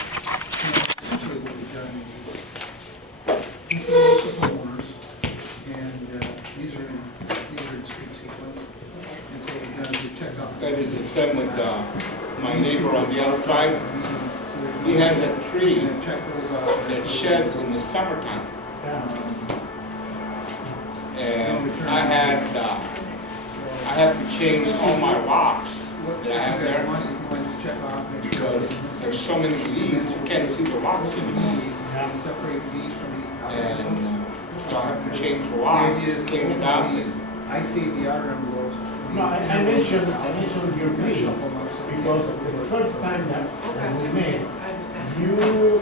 Essentially what we've done is, this is most of the homeowners, and these are in street sequence. And so what we've done is we've checked off. That is the same with my neighbor on the other side. He has a tree that sheds in the summertime. And I had to change all my rocks that I have there because there's so many leaves, you can't see the rocks anymore. And so I have to change the rocks, clean it up. I saved the outer envelopes. No, I mentioned your trees because the first time that we met, you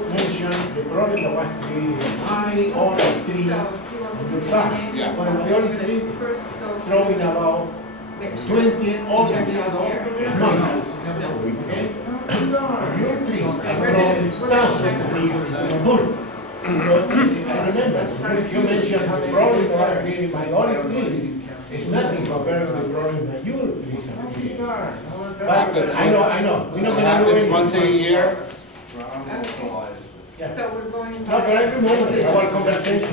mentioned the problem that was created my olive tree on your side. Yeah. But the olive tree throwing about 20 olives a month. Okay? Your trees are throwing thousands of leaves in the month. So, I remember, you mentioned the problem that was created by olive tree. It's nothing compared to the problem that your trees are creating. But I know. We're not It going to do happens anything. once a year. Yeah. So we're going to. No, but I remember our conversation.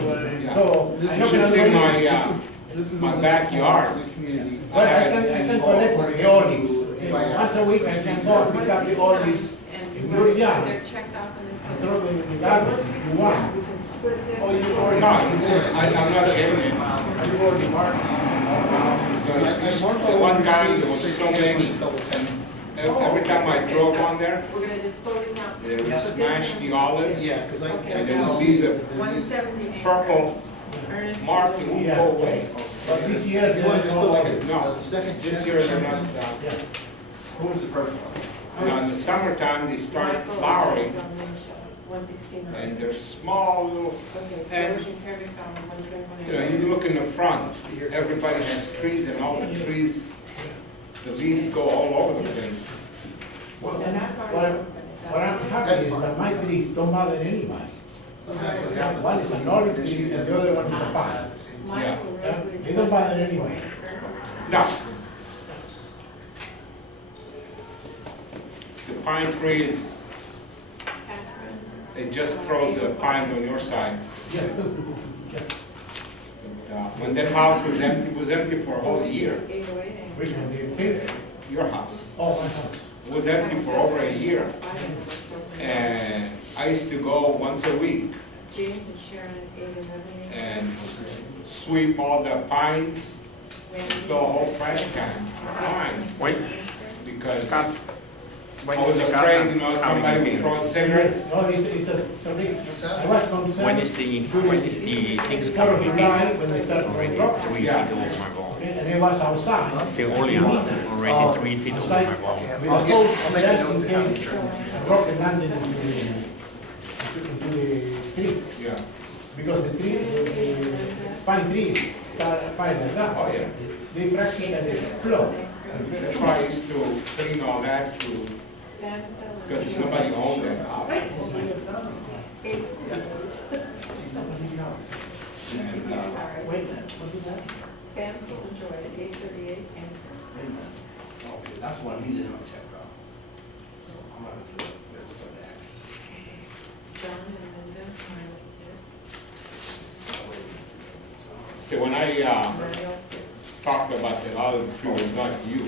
So, You I'm not should gonna see do my, anything. my backyard. But I can collect the olives. Once a week I can go and pick up the olives in your yard They're checked off in the and throw them in the garbage if you want. We can split this. Oh, you already No, I'm not getting it. Have you already marked? The one time there was so many, and every time I drove on there, We're gonna just close it now. they would smash the olives, Yeah, because I. and there would be the 170. purple Ernest. mark and would Yeah. go away. But this year, You want to just put like a, No, second this check? year they're not, Yeah. Who was the first one? now in the summertime they start flowering, 169. and they're small little, Okay, and George and Kerry found 171. you know, you look in the front, everybody has trees, and all the trees, the leaves go all over the place. Well, And that's already what open. what I'm happy That's is fine. that my trees don't bother anybody. Sometimes what happens. One is an olive tree and the other one is a pine. Michael Yeah, Rosewood. they don't bother anybody. Now, the pine trees, Catherine. it just throws the pines on your side. Yeah. When that house was empty for a whole year, 808. Which one, the pink? your house. Oh, my house. Was empty for over a year. And I used to go once a week James and Sharon at 811. and sweep all the pines, and fill a whole trash can of pines. Wait, Because Scott. I was afraid, you know, somebody would throw cigarettes. No, it's a risk. I was concerned. When is the things It's part of coming? the guy when they start Already growing up. 3 Yeah. feet over my wall. Okay, and it was outside. The only already 3 feet over Outside, my wall. with I'll a get- post, I'll make a just note in to have case it. a rocket landed into the tree. Yeah. Because the pine trees start fire like that. Oh, yeah. They practically flow. That's why I used to clean all that too, because nobody owned that house. And, Wait, what is that? Fanciful Joy at 838. And That's one he didn't check off. I'm gonna do it. There's the next. John and Linda, 906. so when I 906. talked about the olive tree was not you,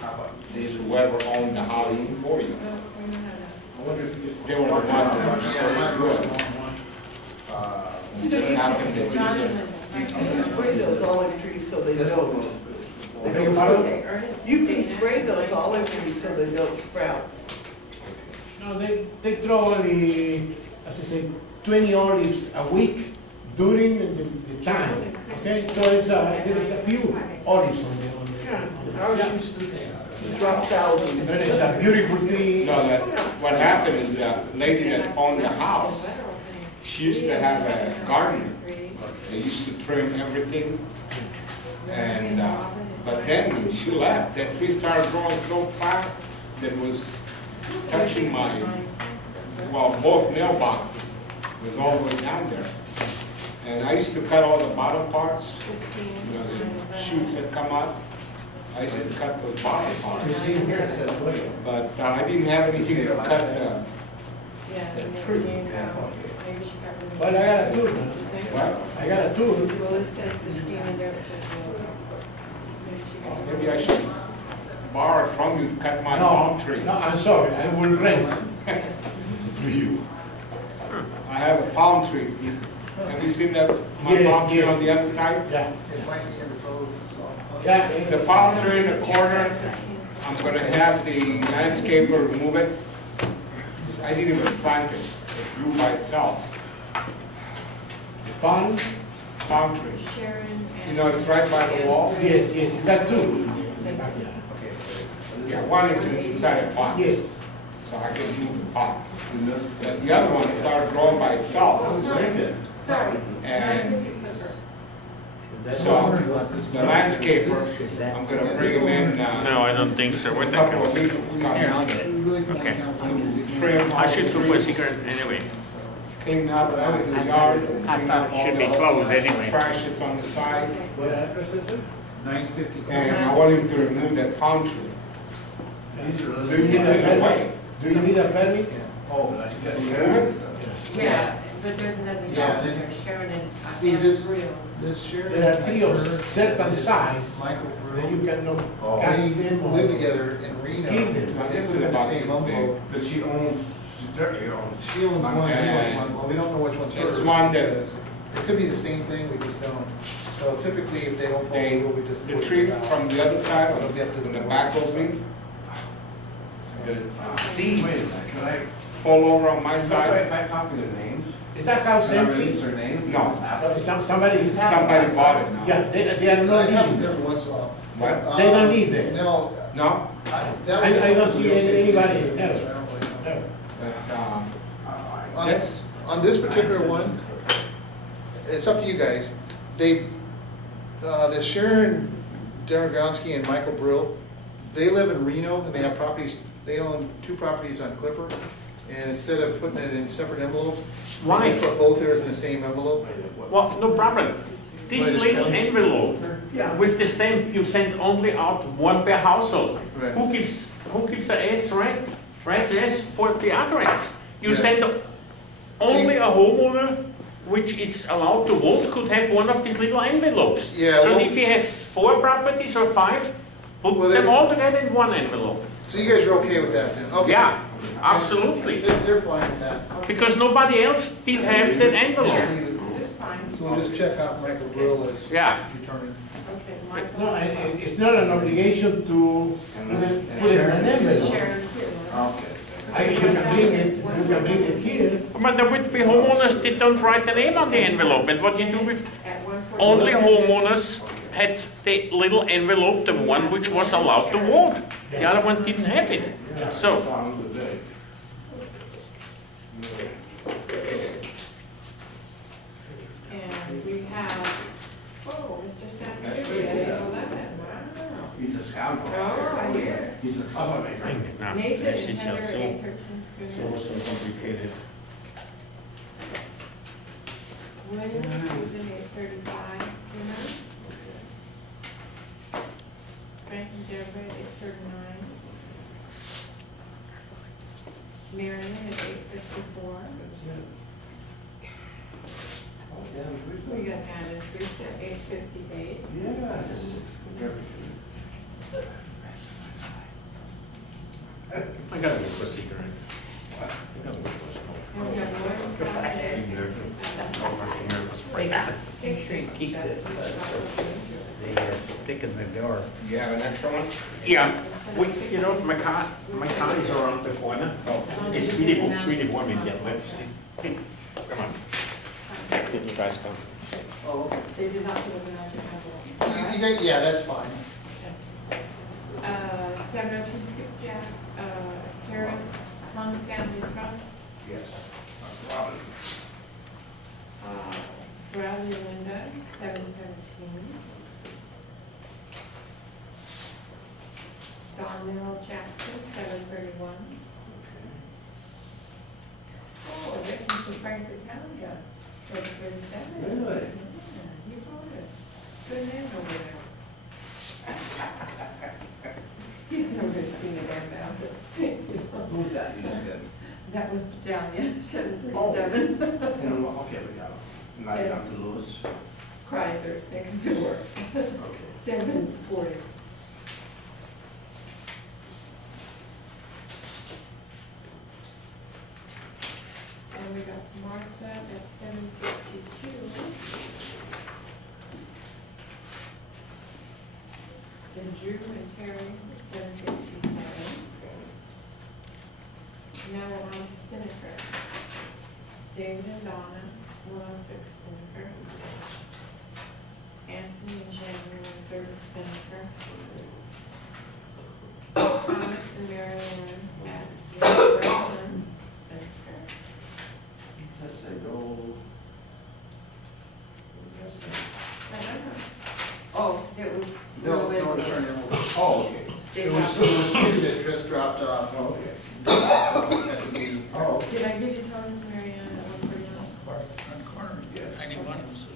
How about it's whoever owned the house before you. I wonder if you They were the ones that were supposed to do it. It just happened that John you and just, Linda. You can spray those olive trees so they this don't. one. Beg your pardon? Okay, Ernest. You can spray those olive trees so they don't sprout. No, they throw only, as I say, 20 olives a week during the time. Okay, so it's there is a few olives on the. Ours used to drop thousands. There is a beautiful tree. no, that, what happened is the lady that owned the house, she used to have a garden. They used to trim everything. And, but then when she left, that tree started growing so fast that it was touching my, well, both mailboxes was all the way down there. And I used to cut all the bottom parts, you know, the shoots that come out. I I used to cut those bottom You parts, see here, it says 20. but I didn't have anything to cut Yeah. The and tree. then, maybe she got rid of But I got a tool, man. what? I got a tool. Well, it says Christina there, it says Will. Maybe she got rid of Maybe I it. should borrow it from you to cut my No, palm tree. no, I'm sorry, I will rent to you. I have a palm tree. Have you seen that, my Yes, palm tree yes. on the other side? Yeah, It might be in the code, so. yeah. The palm tree in the corner, I'm gonna have the landscaper remove it. I didn't even plant it, it grew by itself. Pond, Palm tree. Sharon and. You know, it's right by the wall. yes, yes, you got two. Yeah, one is inside a pot, Yes. so I can move the pot. But the other one started growing by itself. Sorry. And 950 Clipper. so the landscaper, I'm gonna bring him in, No, I don't think so. a Where'd that couple go? of weeks. Here, I'll get it. We really can Okay. count things that you- Trim. I should look for a secret anyway. Clean up the yard. I thought it should be closed anyway. Trash that's on the side. What address is it? 950. And I want him to remove that palm tree. These are Do you It's need in a the permit? way. Do you need a permit? Oh, but I should get. Yeah, but there's another Yeah, yard then- there, Sharon and. See, this- Real. This Sharon. There are three of Tucker, certain this size Michael that you Brew, cannot Oh. cut they them or- live together in Reno. Keep it. Now, They this is live in the about same this envelope. But she owns, she owns. She owns one, he owns And one, well, we don't know which one's hers. it's one that- because It could be the same thing, we just don't. So typically, if they don't follow the They, rule, we just. the push tree it out. from the other side, It'll be up to on the the board. back opening, the Wait a seeds minute, can I, fall over on my is that right side. if I copy their names? Is that house Can I release empty? their names? No. Somebody is. Somebody bought it now. Yeah, they are It not happens living. every once in a while. What? They don't need that. No. No? That I was- don't see anybody I else. don't really know. No. But, On- that's, On this particular one, it's up to you guys. They, the Sharon Demogorski and Michael Brill, they live in Reno and they have properties, they own 2 properties on Clipper. And instead of putting it in separate envelopes, Why? they put both theirs in the same envelope. Well, no problem. This Well, little it's- envelope with the stamp, you send only out one per household. Right. Who gives a S rent? Rent S for the address. You Yeah. send only a homeowner which is allowed to vote could have one of these little envelopes. Yeah, So well- if he has 4 properties or 5, put Well, them then- all together in one envelope. So you guys are okay with that then? Okay. Yeah, absolutely. They're fine with that. Because nobody else did have that envelope. It's fine. So we'll just check out Michael Brill as Yeah. returning. Okay, Michael. No, and it's not an obligation to put it in an envelope. Sharon too. Okay. You can bring it here. But there would be homeowners that don't write the name on the envelope, and what you do with At 1:40. only homeowners had the little envelope, the one which was allowed to vote. The other one didn't have it. So, Sounds good. And we have, oh, Mr. Sanford, I didn't know that. Wow. He's a scoundrel. Oh, I hear. He's a troublemaker. no, Nathan this and is Heather, just so, 813 Schooner. so complicated. William, Susan, 835 Schooner. Frank and Deborah, 839. Marion at 854. We got Anna and Teresa at 858. Yes. I gotta look for a cigarette. I gotta look for a smoke. And we got Lauren Cross at 867. Take Street. They thicken the door. you have an extra one? Yeah, you know, my car is around the corner. It's really warm in there. Let's see. Hey, come on. Did you guys come? Oh, okay. They did not deliver that to Apple. You got- Yeah, that's fine. 702 Skipjack, Harris Hung Family Trust, Yes. Robin. Bradley Linda, 717. Donnell Jackson, 731. Oh, this is the Frankfurt Town, 737. Really? Yeah, you bought it. Good name over there. seen it and that. Who's that you just did? That was down, yeah, 737. Okay, we got it. Now you come to Lewis. Chrysler's next door, Okay. 740. And we got Martha at 762. Then Drew and Terry at 767. Now we're on to Spinnaker. David and Donna, 106 Spinnaker. Anthony and Shannon, 130 Spinnaker. Thomas and Mary Ann at 131 Spinnaker. Says they go. What does that say? I don't know. Oh, it was. No, it no, was- turn them over. Oh, okay. It was two that just dropped off. Oh, okay. So we have to be- Oh. Did I give you Thomas and Mary Ann at 131? On corner, Yes. 91 was,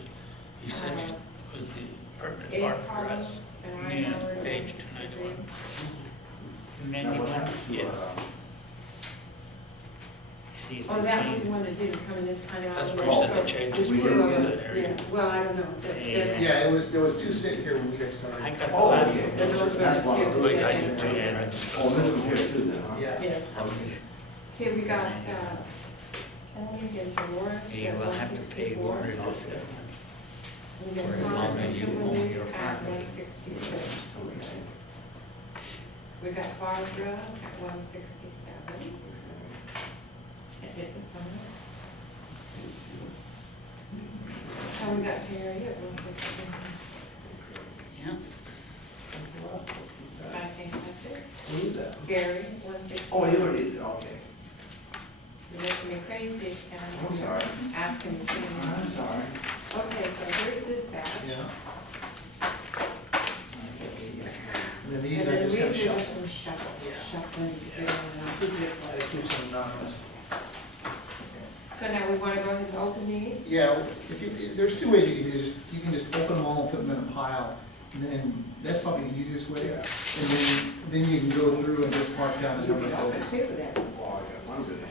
he said it was the permanent Eight mark for Carl us. and I Yeah, Howard, page 163. 291. Now what happens to, Yeah. See if Oh, they that was change. the one that didn't come this kind of. That's out. where he said So the changes we there's didn't two get of it, them. or- Yeah, well, I don't know. That's- Yeah, there was two sitting here when we got started. I got the Oh, last okay. one. And those were the That's one of two. those. Like I Yeah. do too, yeah. Oh, this one here too then, huh? Yeah. Yes. Okay. Here we got, Henry and Dolores You at will have to pay 164. more assessments. We got for as Thomas long as and you own Kimberly your at property. 166. We got Barbara at 167. Can't get this one. And we got Harry at 160. Yeah. I think that's it. Who's that? Gary, 160. Oh, you already did, okay. You're making me crazy, Ken. I'm sorry. Asking me. I'm sorry. Okay, so here's this back. Yeah. And then And these are then just kind of these are shuffled. just shuffling, together, and I'll put it That keeps them anonymous. So now we want to go ahead and open these? Yeah, there's two ways you can do this. You can just open them all and put them in a pile. And then, that's probably the easiest way. And then you can go through and just mark down the number of votes. Pay for that. Oh, I got one good hand.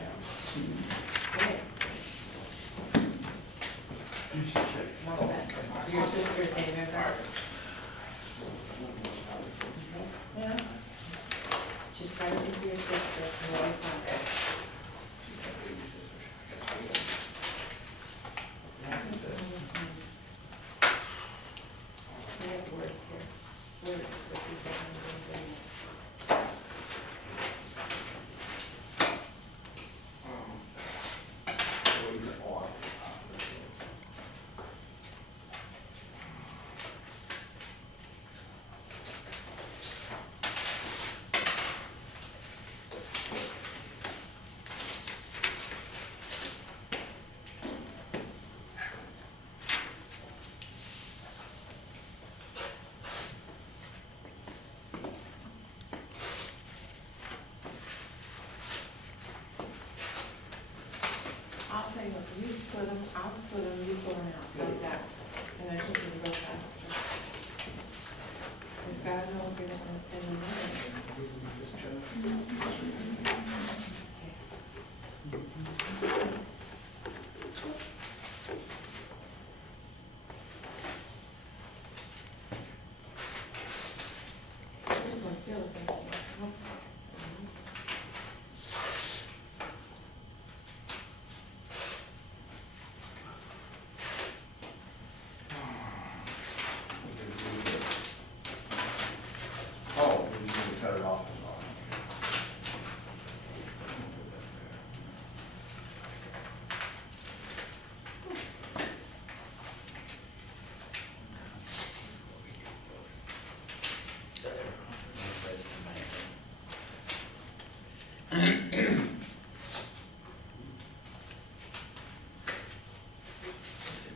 Okay. You should check. Not bad. Your sister's name, remember? Yeah. Just try to think of your sister and what you find out. We have words here. Words, what you got. I'll tell you what, you split them, I'll split them, you pull them out, like that, and I think it'll go faster. Because God knows we don't want to spend the money. This one feels like it. Oh, we just need to cut it off.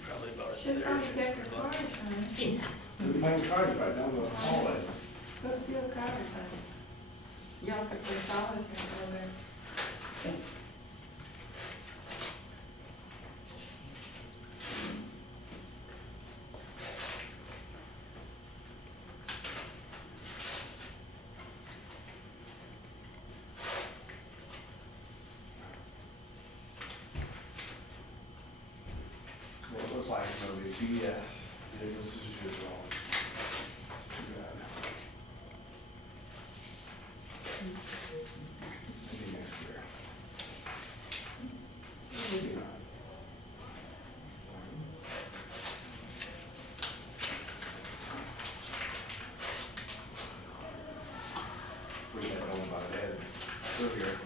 Probably about a Should third. probably get your card, honey. My card's right down the hallway. Go steal a card, honey. Y'all could play solitaire over there. BS, business as usual. It's too bad. Maybe next year. Maybe not. Wish I'd known about that earlier.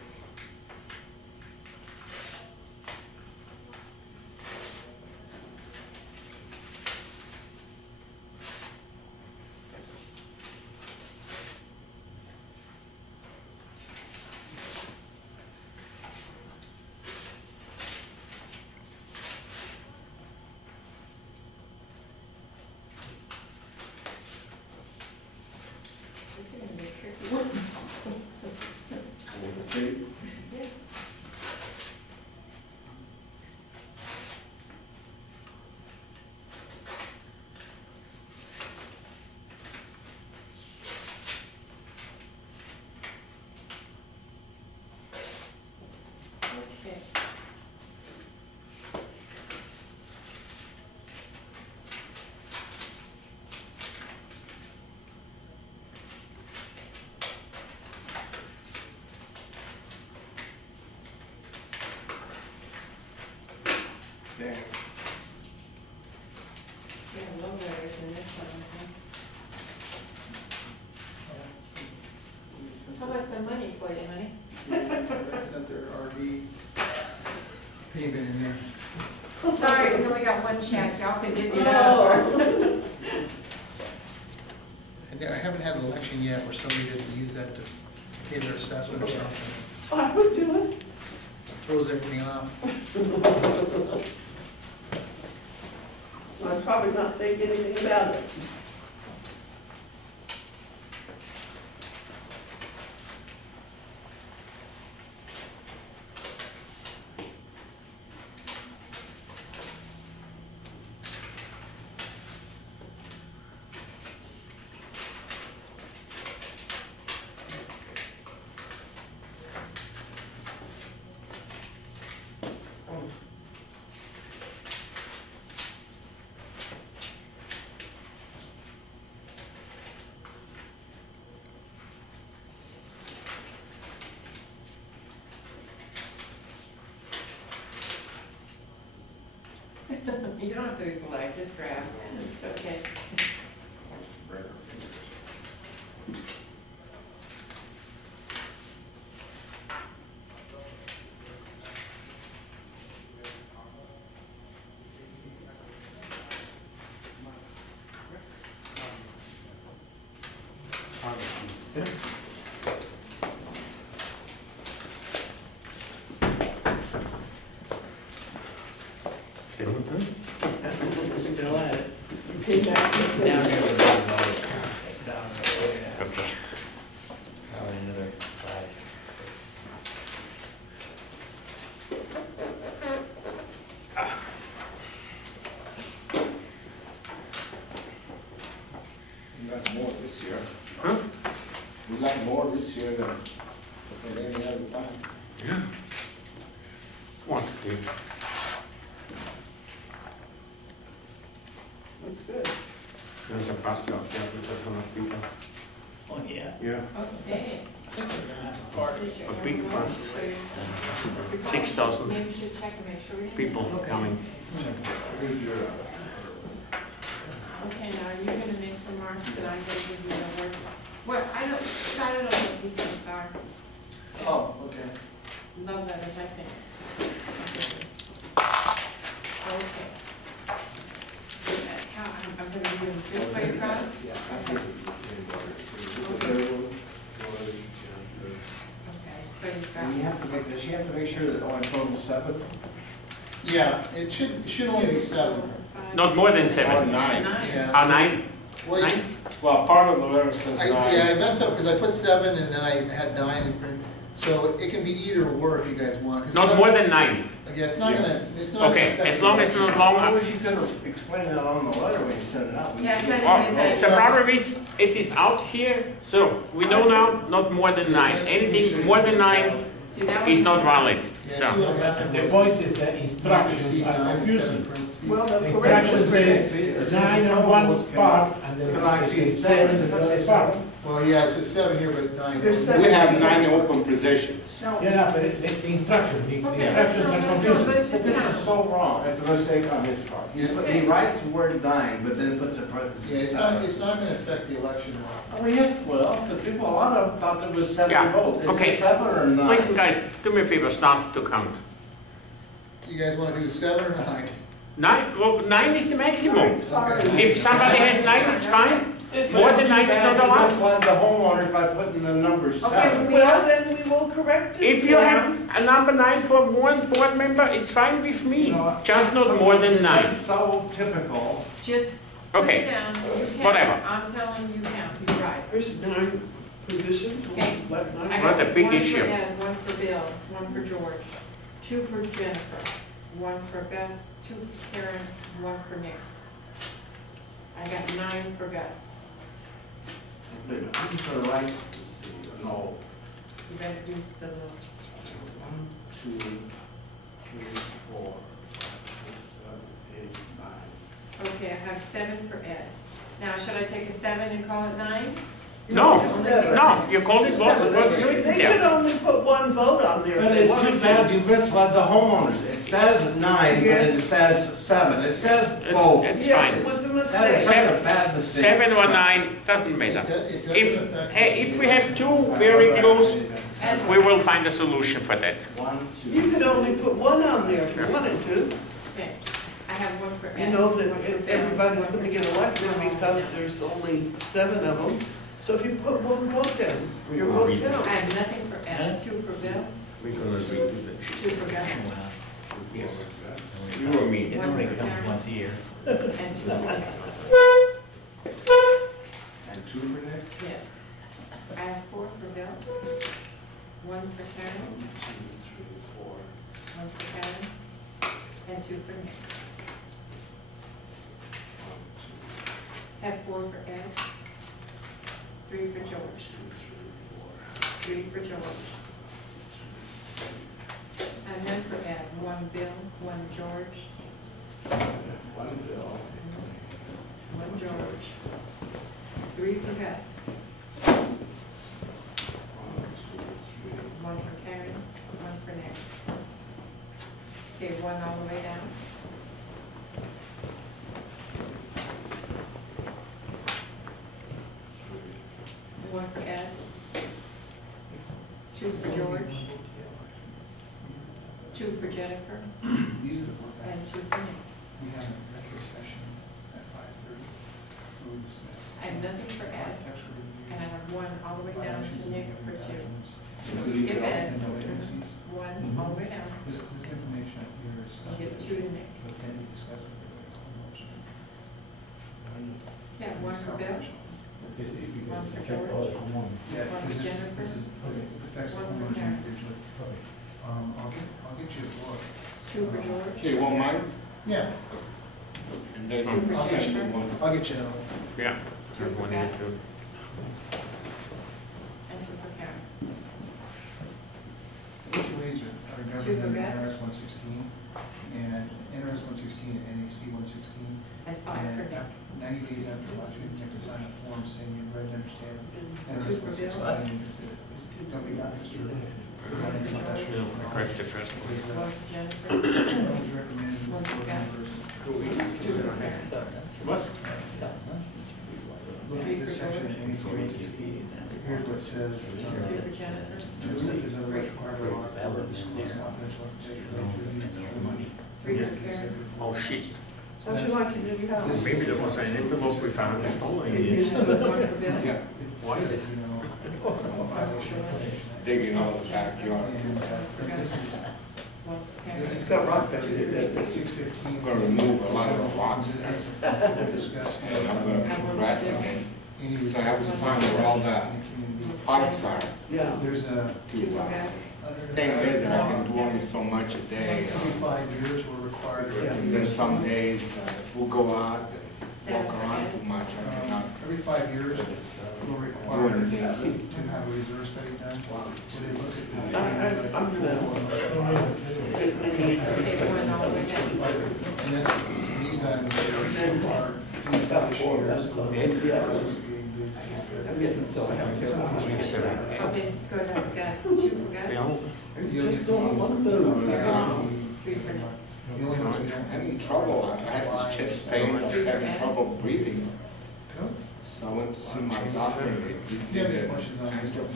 It's gonna be a tricky one. Okay. Dang. Yeah, low letters in this one, huh? How about some money for you, honey? I sent their RV payment in there. Sorry, we only got one check, y'all can divvy it Oh. up. And I haven't had an election yet where somebody didn't use that to pay their assessment or something. I would do it. Throws everything off. I'd probably not think anything about it. You don't have to be polite, just grab. It's okay. Still at it. Came back. Down here with $1. Down there, yeah. Okay. Probably another 5. We got more this year. Huh? We got more this year than any other time. Yeah. What, dude? Looks good. There's a bus out there with a ton of people. Oh, yeah. Yeah. Okay. A big bus. 6,000 Maybe we should check and make sure we didn't. people coming. Okay, now are you gonna make the marks that I'm gonna give you the work? Well, I don't know what these things are. Oh, okay. Love letters, I think. Okay. How, I'm gonna do them this way across? Okay, so you've got. And you have to make, does she have to make sure that only total 7? Yeah, it should only be 7. Not more than Or 7. 9. Yeah. 9? Well, 9? Well, part of the letter says 9. yeah, I messed up because I put 7 and then I had 9 in print. So it can be either or if you guys want. 'Cause Not more than 9. Okay, it's not gonna, it's not. Okay, as long as it's not How long. was you gonna explain that on the letter when you sent it out? We Yes, just- I did. The problem is, it is out here, so we know now not more than 9. Anything more than 9, See, that was. it's not valid, Yeah, so. see what happened The was- point is that instructions are Nine, confusing. seven parentheses. Well, the The correct instruction says 9 on one part, and then it says 7 on the other part. Well, yeah, it says 7 here, but 9. There's We seven. have 9 open positions. Yeah, but the instruction, the Okay, instructions are so confusing. let's But just this is count. so wrong, it's a mistake on his part. He writes the word 9, but then puts a parenthesis. Yeah, it's not gonna affect the election law. Oh, yes, well, the people, a lot of them thought there was 7 Yeah, votes. Is okay. it 7 or 9? Please, guys, do me a favor, start to count. You guys wanna do 7 or 9? 9, well, 9 is the maximum. Okay. If somebody has 9, it's fine. More than 9 is not allowed. Misled the homeowners by putting the number Okay, 7. Well, then we will correct it. If you have a number 9 for one board member, it's fine with me, just not more than 9. That's so typical. Just put Okay, it down, you count. whatever. I'm telling you count, you're right. There's 9 positions. Okay. Let I 9. What got a big one issue. for Ed, one for Bill, one for George, 2 for Jennifer, 1 for Gus, 2 for Karen, 1 for Nick. I got 9 for Gus. Wait a minute, who's the right, let's see, no. You better do the, 1, 2, 3, 4, 5, 6, 7, 8, 9. okay, I have 7 for Ed. Now, should I take a 7 and call it 9? No, Seven. no, you called it both, what do you They could yeah. only put one vote on there But if they it's too wanted bad to. you misled the homeowners. It says 9, but it says 7. It says both. It's Yes, fine. it was a That is mistake. such a bad mistake. 7 or 9, doesn't matter. It doesn't If, affect. hey, if we have 2 very close, we will find a solution for that. 1, 2. You could only put one on there if you wanted to. Okay, I have 1 for Ed. You know that one for Bill, everybody's 1 gonna for get Jen, elected 1 for because Jen. there's only 7 of them. So if you put one vote down, your vote I counts. have nothing for Ed, 2 for Bill, We're gonna redo the 2 for Gus, Yes, you or me. 1 for Karen, and 2 for Nick. And 2 for Nick? Yes. I have 4 for Bill, 1 for Karen, 1, 2, 3, 4. 1 for Karen, and 2 for Nick. 1, Have 4 for Ed, 3 for 2, George, 3, 3 for George. And none for Ed, 1 Bill, 1 George, 4. 1 Bill. 1 George, 3 for Gus, 1, 2, 3. 1 for Karen, 1 for Nick. Okay, 1 all the way down. One for Ed, 2 for George, 2 for Jennifer, These are the board and members. 2 for Nick. We have an executive session at 5:30. We will dismiss. I have nothing for Ed, Architectural reviews, and I have 1 all the way down violations to of Nick government for 2. documents, So skip Ed, And no vacancies. 1 all the way down, This information up here is. I'll give 2 to Nick. But can be discussed with the motion. Yeah, 1 for Bill, Because it's affect all the homeowners. Yeah, One because for this Jennifer. is, it affects the One for homeowners Karen. individually. I'll get you a book. 2 for George, Okay, you want mine? Yeah, And then Two for I'll send you Jennifer. one. I'll get you another one. Yeah. 2 for One Gus, and 2. and 2 for Karen. HOAs are Two for governed in Gus. NRS 116, and NRS 116 and NAC 116. And 5 for And Nick. 90 days after election, you have to sign a form saying you read and understand And NRS 2 for 116. Bill, Don't be honest, you're. No, correct the first one. 1 for Jennifer, Recommended One for board Gus. members. 2 for Karen. What? Look at this section in NAC 116. Here's what it says. 2 for Jennifer, To accept as otherwise required by law, or disclose confidential information. 3 for Karen, Oh, shit. How'd you like your new house? Maybe there was an envelope we found in Poland. and 1 for Bill. Yeah. Why is it? You know, violation of information. Digging all the backyard. And this is, 1 for Karen. this is. Except Rock Valley did that. 615. I'm gonna remove a lot of the rocks there. Discuss. And I'm gonna put grass again. Any So I have to find where all the in the community. pipes are Yeah. There's a. 2 for Gus, Thing is that I can do only so much a day. Every 5 years, we're required to. And then some days, we'll go out and walk around too much, I cannot. Every 5 years, will require to have a reserve study done. Where they look at the. I'm gonna. And that's, these items are, About four, that's this all. is Yeah. being good. I'm getting so I have to. Okay, go to Gus, 2 for Gus. Bill, You Just don't want to move. 3 for Nick. The only ones we don't have. Having trouble, I had this chest pain, I was having trouble breathing. So I went to see my doctor, and they Do you have any did questions on this? 3 for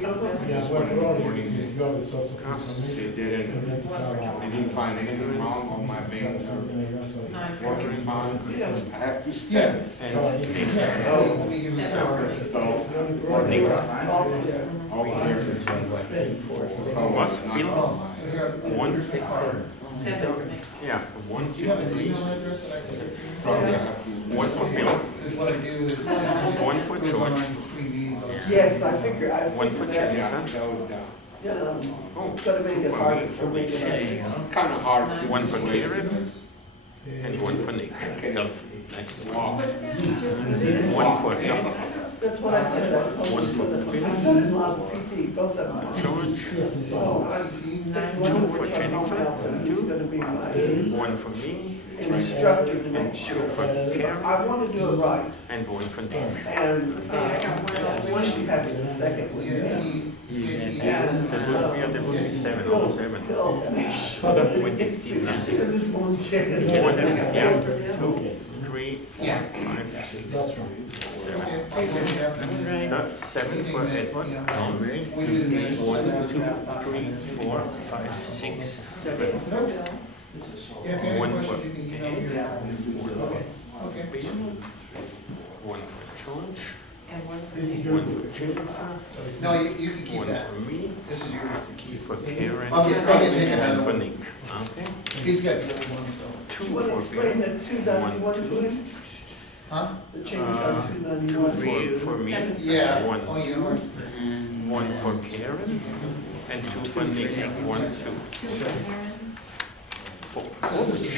Bill. just one in the morning, they didn't find anything wrong, all my veins are 9 for working Nick. fine. Yes. I have 2 Yeah. stents. Yeah, we use our. So, for Nick, All clear. all here for 2. One, 7 for Nick. yeah, one, Do you have an email address that I can get for you? Probably have to. one for Bill, Because what I do is. One for goes George. on between meetings. Yes, I figure, I One for figured Chad. Yeah, that's, that was down. oh, gotta make it hard for me to. It's kind of hard to. one for Karen and one for Nick. Next walk. one for Bill, That's what I said, I told One for you, my son-in-law's a PT, both of them. George, So, one for works on home Jennifer, health, and he's gonna be my one for me, instructor to make sure. for Karen, I wanna do it right, and one for Nick. and, one she had the second one. And, There will be 7 or 7. he'll make sure that it gets to, this is his one chance. One, yeah, 4 for Bill. 2, 3, 4, Yeah. 5, 6, 7. Right. 7 for Edward, We do the minutes. 1, 2, 3, 4, 5, 6, 7. 6 for Bill. Yeah, if you have One any for questions, you can email me. Okay. Bill, one for George, And 1 for Nick. one for Jennifer, No, you can keep one that. for me, This is yours to keep. for Karen, I'll get Nick and another for one. Nick. Okay. He's got the old one, so. 2 You wanna for explain Bill, the 291 to him? Huh? The change on 291? for me, Yeah. one, Oh, you are. one for Karen, and 2 for Nick, 1, 2, 2 for Karen. 4. This is the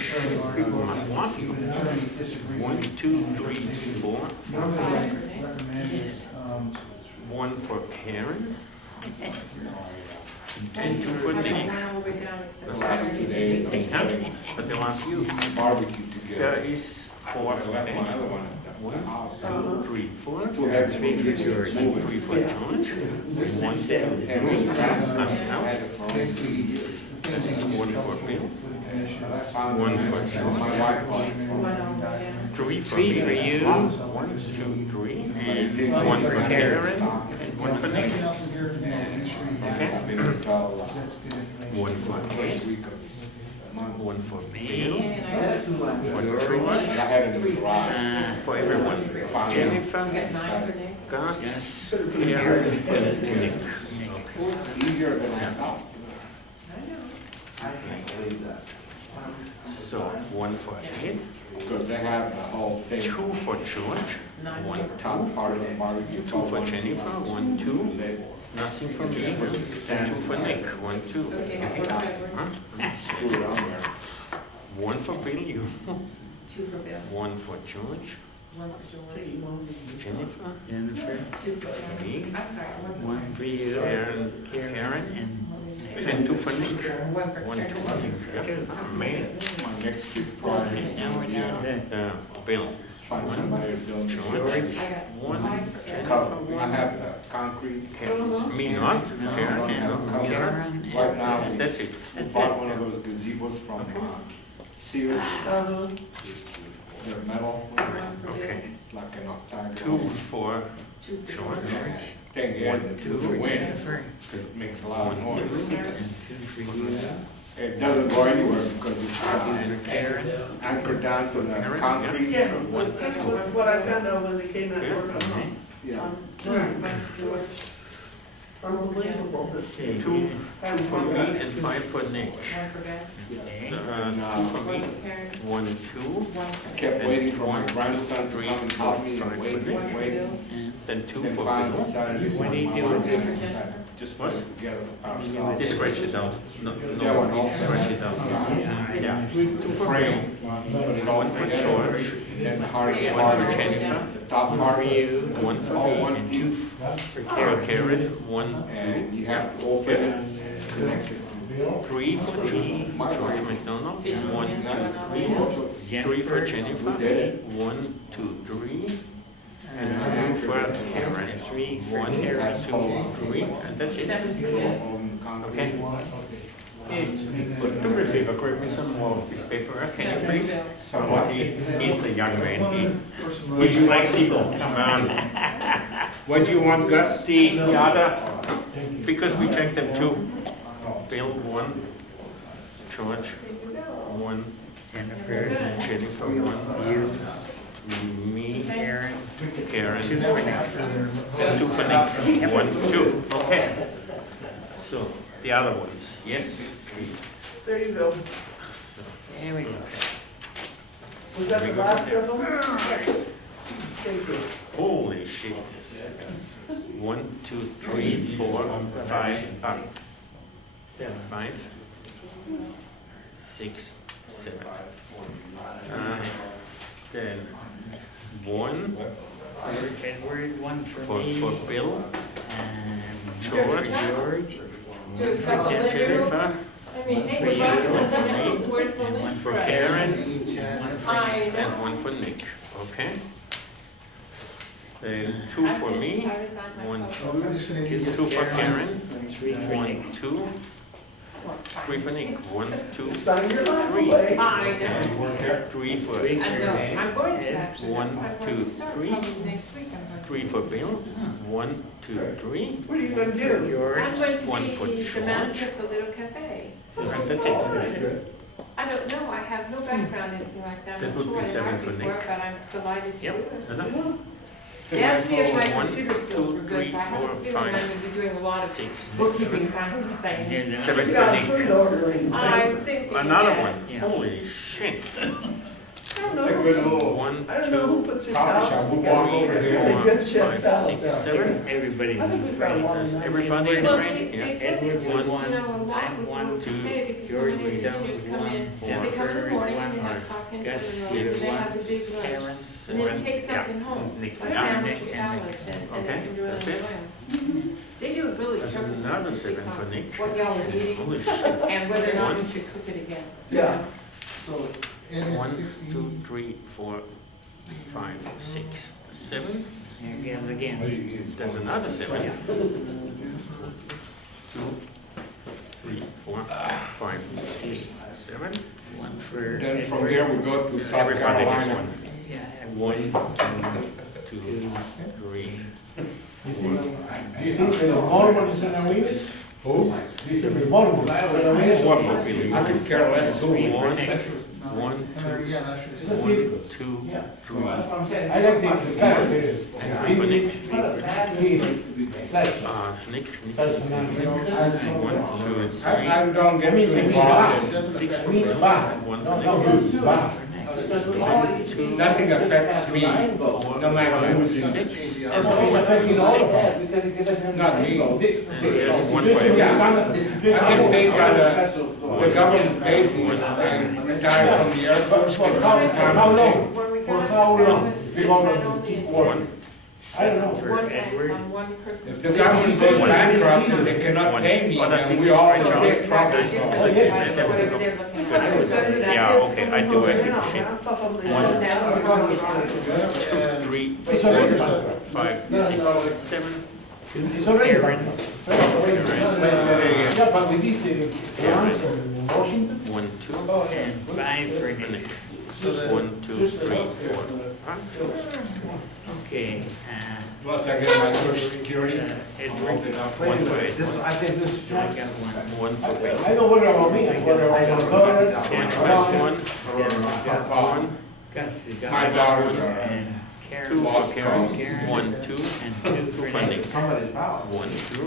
attorney. Must love you. Attorneys disagree. 1, 2, 3, 4, Normally, I recommend is, 1 for Karen, and 2 for I got Nick. 1 all the way down except The for last 2 days, I was having But the last few, barbecue there together. is 4 I for left my Nick. other one at the house. 1, 2, 3, 4, Too heavy for me to move 3 it. for George, 1, 2, And this 3, time, I'm I out. had it for basically, the things you can One get in for trouble Bill. with the commission. I found One it. for George. My wife bought it. 1 all the way down. 3 for Three me. for you. 1, 2, 3, But it didn't One fit for my Karen. stock. and 1 for Nick. Nothing else in here, make sure you have. I've been until That's good information. 1 for first Kate, week of this month. 1 for Bill, And I got 2 left. 1 I George, had it in the garage. for everyone. Jennifer, I got 9 for Nick. Gus, Karen, and Nick. It's easier than I thought. I know. So 1 for Ed, Because they have the whole thing, 2 for George, 1, top part of the barbecue. 2 for Jennifer, 1, 2, nothing for me, 2 for Nick, 1, 2. Okay, 4 for Edward. Huh? Screw it on there. 1 for Bill, you, 2 for Bill. 1 for George, 1 for George. Jennifer, Jennifer, 2 for Karen. me, I'm sorry, 1 for 1 for you, Karen, and 2 for Nick. 1 for 1, 2 for Karen. Nick. Yep. Oh, man. My next big project, now we're down to Bill, find somebody to build George, George. I got 1, 5 for Ed. Cover, I have the concrete, me not, I Karen, don't have no, cover. Karen Right now, we That's it. bought one of those gazebos from Sears. Uh-huh. They're metal, 1 for Bill. Okay. it's like an octagon. 2 for 2 for George, George. Thing is, it 2 the for wind, Jennifer, it makes a lot of noise. and 2 for you, It doesn't go anywhere because it's Karen, anchored down to the Karen, concrete. Yeah, that's what I found out when they came out to work on home. Yeah. 1 for George. Unbelievable. let's see. 2 for me and 5 for Nick. 1 for Gus. 2 for 1 me, for Karen. 1, 2, 1 for I kept waiting for my grandson to come and help me and waiting, 1 for waiting. Bill. And then 2 Then for finally Bill, decided, What do you my do wife with this? decided, Just what? together for ourselves. Just scratch it out. No, That one also. scratch it out. Yeah. Two for Frame, Bill, put it all one for together, George, then the hardest one part, for Jennifer, the top part is one for all me, one and piece, for Karen, one, and you have to open it, connect it. three for George McDonald, one, three for Jennifer, We did it. 1, 2, 3, and 2 for Karen, 1, 2, 3, and that's it. Okay. Do me a favor, grab me some more of this paper, can you please? Somewhat. He's the young man, he's flexible, come on. What do you want, Gus? The other, because we checked them too. Bill, 1, George, 1, Jennifer, 1, me, Karen, 2 for Nick, 1, 2, okay. So, the other ones, yes, please. There you go. There we go. Was that the last of them? Thank you. Holy shit. 1, 2, 3, 4, 5, 5, 6, 7. Then 1 Edward, one for Bill, George, Jennifer, I mean, hey, where's the and one list? for Karen, I and know. 1 for Nick, okay? Then 2 for me, 1, 2 for Karen, 1, 2, 3 for Nick, 1, 2, Sign your life 3. away. I know. And 3 for I know, I'm going to actually. 1, I'm going 2, to start 3. probably next week. I'm going to. 3 for Bill, 1, 2, 3, What are you gonna do? I'm going to 1 for be the manager George, of the little cafe. and that's it. I don't know, I have no background in anything like that. That I'm would sure be I 7 learned for before, Nick. but I'm delighted to do it. Enough? They asked me if my 1, computer skills 2, were good, 3, so I have 4, a feeling I'm 5, going to be doing a lot of 6, bookkeeping kinds of things. 7 You got for food Nick. ordering. I'm thinking, Another yes. one, holy shit. I don't It's a know. good little 1, I don't know who 2, puts your coffee salads shop. We'll together. walk over They there. get 4, good chef 5, salads 6, out 7. Everybody. I think we've got one Does now. everybody Well, agree? they Yeah. said Edward they was do, one, you know, a lot I'm with one, the cafe because so George many was down seniors with come in. one, They come in the morning and they Walker have is coffee and Gus cinnamon rolls, is and they one, have a big lunch. Karen, And then take something home, Nick. a Yeah. sandwich or Nick. salads, and Okay, it's really that's it. enjoyable. They do really There's careful another statistics 7 for on Nick. what y'all are eating Holy shit. and whether or not you 1, should cook it again. Yeah. So, and 1, it's 2, 16. 3, 4, 5, 6, 7. Here goes again. There's another 7. 2, 3, 4, 5, 6, 7. One for Then from Edward. here we go to South Everybody gets Carolina. one. Yeah, and 1, 2, 3, You think that the bottom one is in a week? Who? You think the bottom is in a week? One for Billy. I could care less who. 1, No, 1, yeah, that's your. It's a secret. 2, Yeah. 3, That's what I'm saying. I like the characters. and 3 for Nick. He's such Nick. personality. 1, 2, and 3. I don't get I mean, too it's involved It in, doesn't affect I mean, me. bad. One No, for no, Nick. good, bad. nothing affects me, no matter who's in. Six. And it's affecting all of us. Not me. There's one for situation you. is not- the I situation- get paid by the government pays me, I retired from the Air Force. For how long? When we For got how it, long? it's They gonna not only keep in working? this, I don't know. one Edward. X on one person. If the government goes bankrupt and they cannot pay me, then we all in big trouble, so. Oh, yes. Whatever they're looking at. Yeah, okay, I do it. So now he's broken down. 2, 3, It's already 4, bankrupt. 5, 6, 7. It's already bankrupt. Yeah, but with these plans in Washington, 1, 2, And 5 for and Nick. Nick. So that- 1, 2, 3, 4, 5. Okay, Plus I get my social security. Edward, One for Ed. I think this is. I got one. 1 for Bill. I don't worry about me, I worry about my daughter. George about- has 1. Got 1. Gus, you got My one. daughters are And Karen. 2 for Lost Karen. cause. 1, 2. And 2 for For Nick. Nick. 1, 2.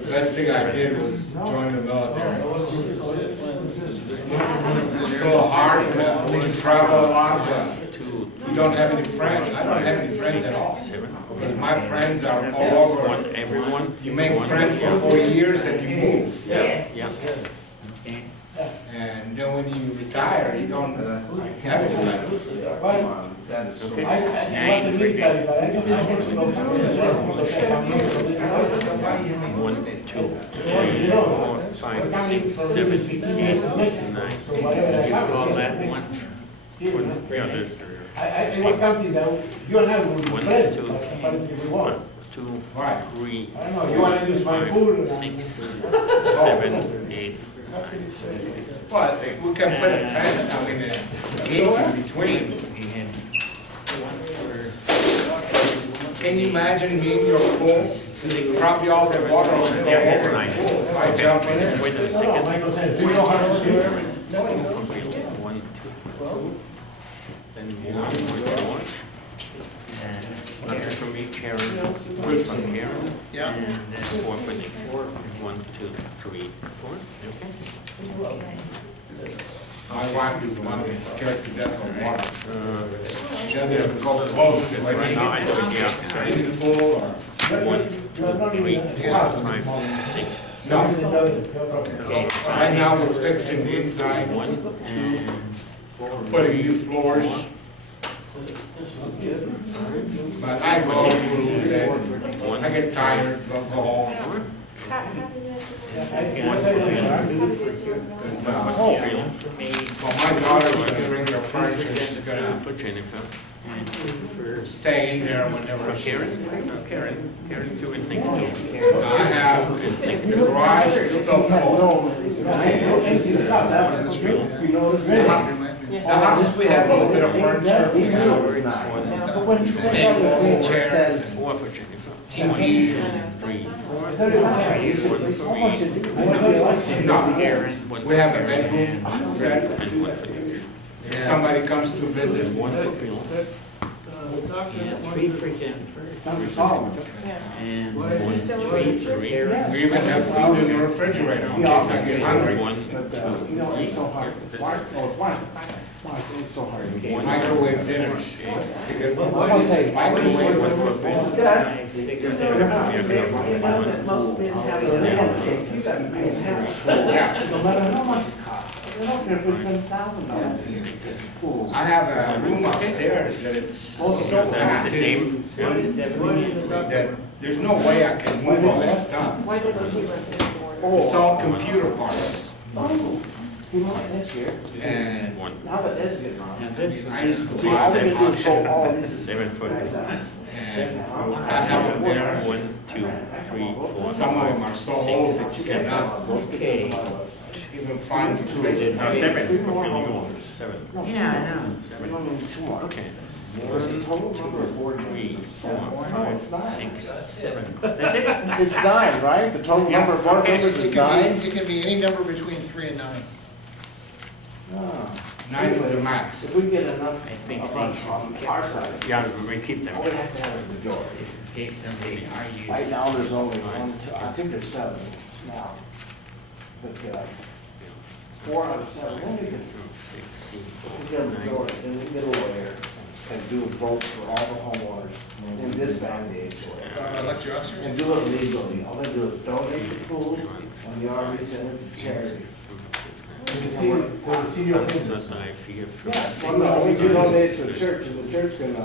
The best thing I did was join the military. It's a little hard, we travel a lot, but 2, you don't have any friends. I don't have any friends at all. Because my friends are all over. Everyone. You make friends for 4 years and you move. Yeah. And then when you retire, you don't have any friends. Well, I wasn't military, but I didn't have to go to the world, so I can move from the 1, 2, 3, 4, 5, 6, 7, 8, 9. So whatever I Did you have. call that one? Yeah, there's I what country that you and I will be 1, friends, 2, but apparently we won't. 2, Right. 3, I don't know, you wanna use my food? 6, 7, 8. Well, we can put a fence, I mean, a gate in between. Can you imagine me in your pool? Probably all the water will go Yeah, that's over nice. the pool if I jump in it. Wait a No, no, second. Michael said, do you know how to swim? 1, 2, then 1 George. And nothing from me, Karen, 1 from Karen. Yeah. And then 4 for Nick. 1, 2, 3, 4. Okay. My wife is the one that's scared to death of water. She doesn't even go close to Right it. now, I do it, yeah. In the pool or. 1, 2, 3, 4, 5, 6, No. 7, 8, Right now, we're fixing the inside, 1, and putting new floors. But I go through that. I get tired, go home. Because, well, my daughter was gonna bring her furniture, she's gonna for Jennifer. And for stay in there whenever For she. Karen too, and thank you. I have, the garage is still full. The house, we have a little bit of furniture, we have chairs. 4 for Jennifer. 1, 2, 3, 4. 1 for me. No, Karen. we have a bedroom set. And 1 for Nick. If somebody comes to visit, 1 for Bill. Yeah, 3 for Jennifer. And 1, 2, 3. we even have food in the refrigerator in case I get hungry. 1, 2, 3. Microwave dinners. I'll take Microwave. 1 for Bill. Good. You know that most men have a layer cake, you gotta pay half. Yeah, No matter how much it costs. They're not gonna put $10,000. I have a room upstairs that it's so That's the packed same. that there's no way I can move all that stuff. Why doesn't he rent this order? It's all computer parts. Oh, you know what, next year, And 1. now that that's getting on. I used to See, all buy we them can do is sold all these. 7 for guys Bill. out. and I have them there. 1, 2, 3, 4. Some of them are so old that you cannot Okay. even find the place. 7 for Bill. 7. Yeah, I know. We don't need two more. Okay. What's the total number of board 3, 4, No, it's 5, not. 6, 7. That's it? It's 9, right? The total number of board members It is can 9? be, it can be any number between 3 and 9. Ah. 9 is the max. If we get enough I think of so. us on our side, Yeah, we keep them. all we have to have is the majority. In case somebody argues. Right now, there's only one, two, I think there's 7 now. But 4 out of 7, then we can get a majority, then we can get a lawyer and do a vote for all the homeowners in this Band-Aid. Elect your officer? And do it legally. All they do is donate the pool and the RV center to charity. That's what I fear for. Well, no, we do donate it to the church, and the church can,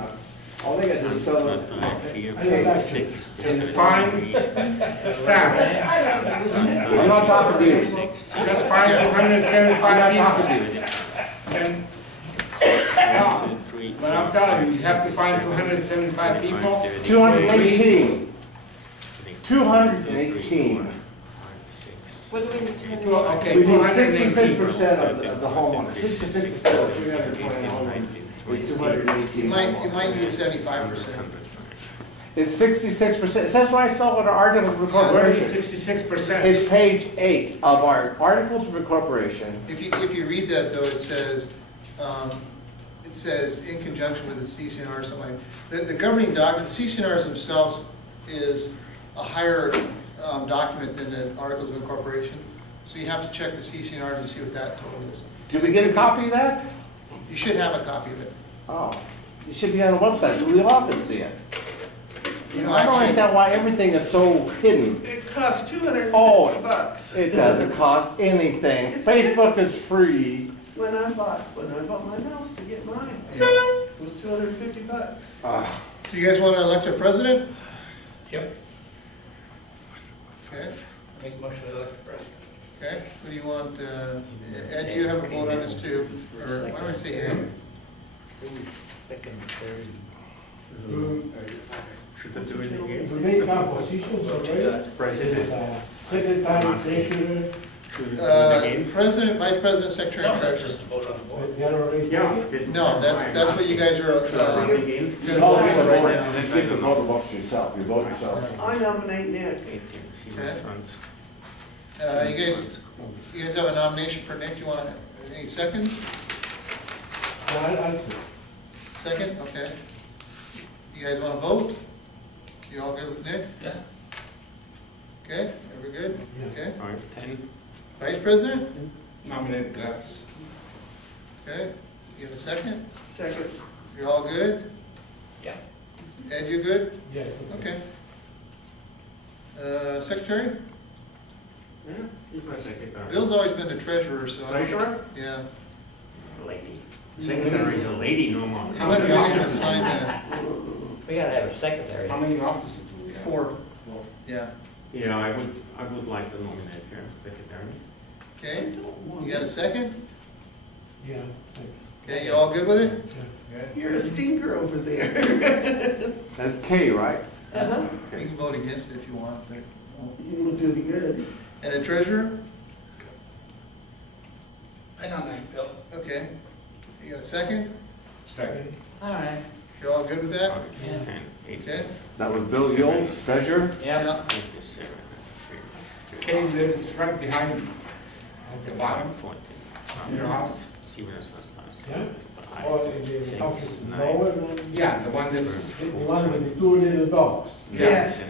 all they gotta do is That's sell what it. I fear for. 6. Just find Sam. I'm not talking to you. 6. Just find 275 people. And, no, 2, 3. but I'm telling you, you have to find 275 people. 218. 218. What do we need to do? Okay, We need 218 66% people. of the homeowners, 66% of 320 homeowners is 218. You might need 75%. It's 66%, it says right so in our articles of Where is incorporation. 66%? It's page 8 of our articles of incorporation. If you read that though, it says in conjunction with the CCNR or something like, the governing document, the CCNRs themselves is a higher document than the Articles of Incorporation. So you have to check the CCNR to see what that total is. Did we get a copy of that? You should have a copy of it. Oh, It should be on the website so we all can see it. You know, I don't actually, understand why everything is so hidden. It costs $250. It doesn't cost anything. Facebook is free. When I bought my house to get mine, yeah. it was $250. Do you guys want to elect a president? Yep. Okay, Make a motion to elect the president. okay. What do you want, Ed, you have a vote on this too, or why don't I say Ed? Second, third. Should I do it again? Do they have positions already? President. Secretary, treasurer, Should we do it again? President, vice president, secretary, and No, that's treasurer. just a vote on the board. they are already Yeah. taken? No, that's what you guys are, Should I run again? gonna No, vote you for vote- right now. you get the vote box yourself, you vote yourself. I nominate Nick. You guys have a nomination for Nick, you want any seconds? No, I'll say. Second, okay. You guys want to vote? You all good with Nick? Yeah. Okay, every good? Yeah. Okay. 5, 10. Vice president? Nominate Gus. Okay, you have a second? Second. You're all good? Yeah. Ed, you good? Yes. Okay. Secretary? Yeah, he's my secretary. Bill's always been the treasurer, so. I don't- Treasurer? Yeah. Lady. Secretary is a lady, no more. How many offices sign that? We gotta have a secretary. How many offices do we have? 4. Yeah. Yeah, I would like to nominate her, secretary. Okay, you got a second? Yeah. Thank Okay, you all good with it? you. You're a stinker over there. That's K, right? Uh-huh. You can vote against it if you want, but. You will do the good. And a treasurer? I nominate Bill. Okay. You got a second? Second. All right. You're all good with that? 5, Yeah. 10, 8, Okay? That was Bill Yul's treasurer? Yeah. 57, Kay lives right behind the bottom 14. of your house. Yeah? Or the house is lower than, Yeah, the one that's, the one with the 2 little dogs. Yes.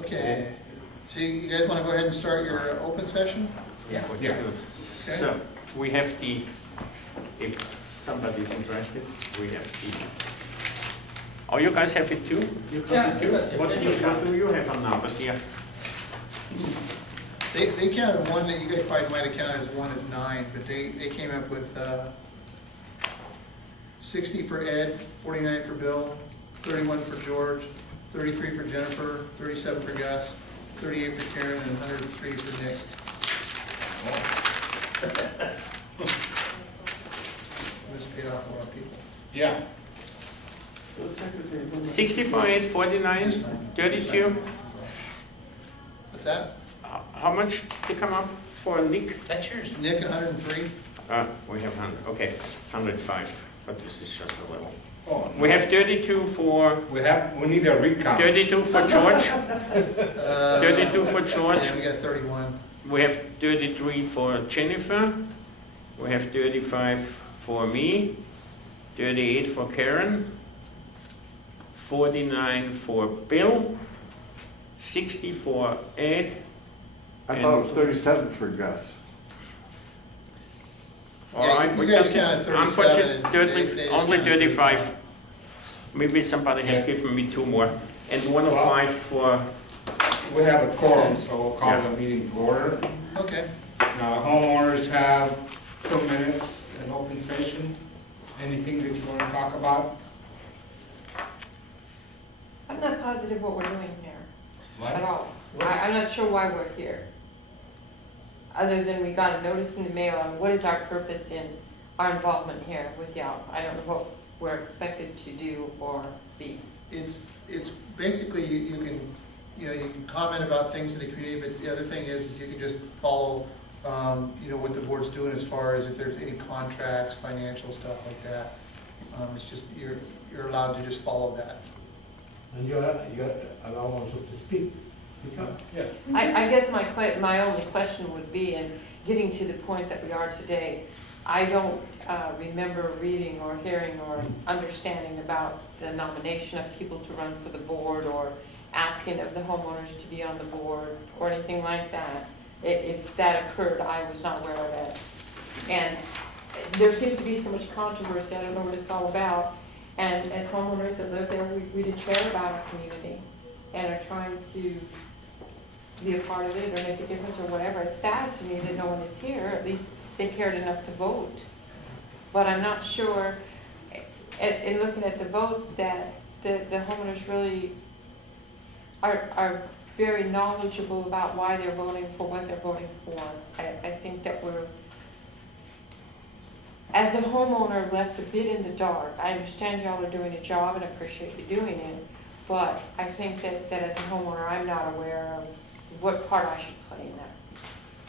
Okay. So you guys want to go ahead and start your open session? yeah. So, we have the, if somebody's interested, we have the, oh, you guys have it too? You Yeah, have it too? What do you have on numbers here? They counted one that you guys probably might have counted as 1 as 9, but they came up with 60 for Ed, 49 for Bill, 31 for George, 33 for Jennifer, 37 for Gus, 38 for Karen, and 103 for Nick. This paid off a lot of people. Yeah. So secretary. 60 for 8, 49, 32. What's that? How much to come up for Nick? That's yours. Nick, 103? We have 100, okay, 105, but this is just a little. Oh, We have 32 for, we need a recount. 32 for George, 32 for George. And we got 31. We have 33 for Jennifer. We have 35 for me. 38 for Karen. 49 for Bill. 60 for Ed. I thought it was 37 for Gus. All Yeah, right, you we guys can- counted 37 and unfortunately, they just only counted 35. Maybe somebody has given me 2 more. And 105 for, We have a quorum, so we'll call the meeting to order. Okay. Now, homeowners have 2 minutes in open session. Anything that you want to talk about? I'm not positive what we're doing here at What? all. I'm not sure why we're here. Other than we got a notice in the mail on what is our purpose in our involvement here with y'all. I don't know what we're expected to do or be. It's basically, you can comment about things in the community, but the other thing is you can just follow, what the board's doing as far as if there's any contracts, financial stuff like that. It's just, you're allowed to just follow that. And you're allowed also to speak. Because Yeah. I guess my only question would be, in getting to the point that we are today, I don't remember reading or hearing or understanding about the nomination of people to run for the board or asking of the homeowners to be on the board or anything like that. If that occurred, I was not aware of it. And there seems to be so much controversy, I don't know what it's all about. And as homeowners that live there, we despair about our community and are trying to be a part of it or make a difference or whatever. It's sad to me that no one is here, at least they cared enough to vote. But I'm not sure, in looking at the votes, that the homeowners really are very knowledgeable about why they're voting for what they're voting for. I think that we're, as a homeowner, left a bit in the dark. I understand y'all are doing a job and appreciate you doing it, but I think that as a homeowner, I'm not aware of what part I should play in that.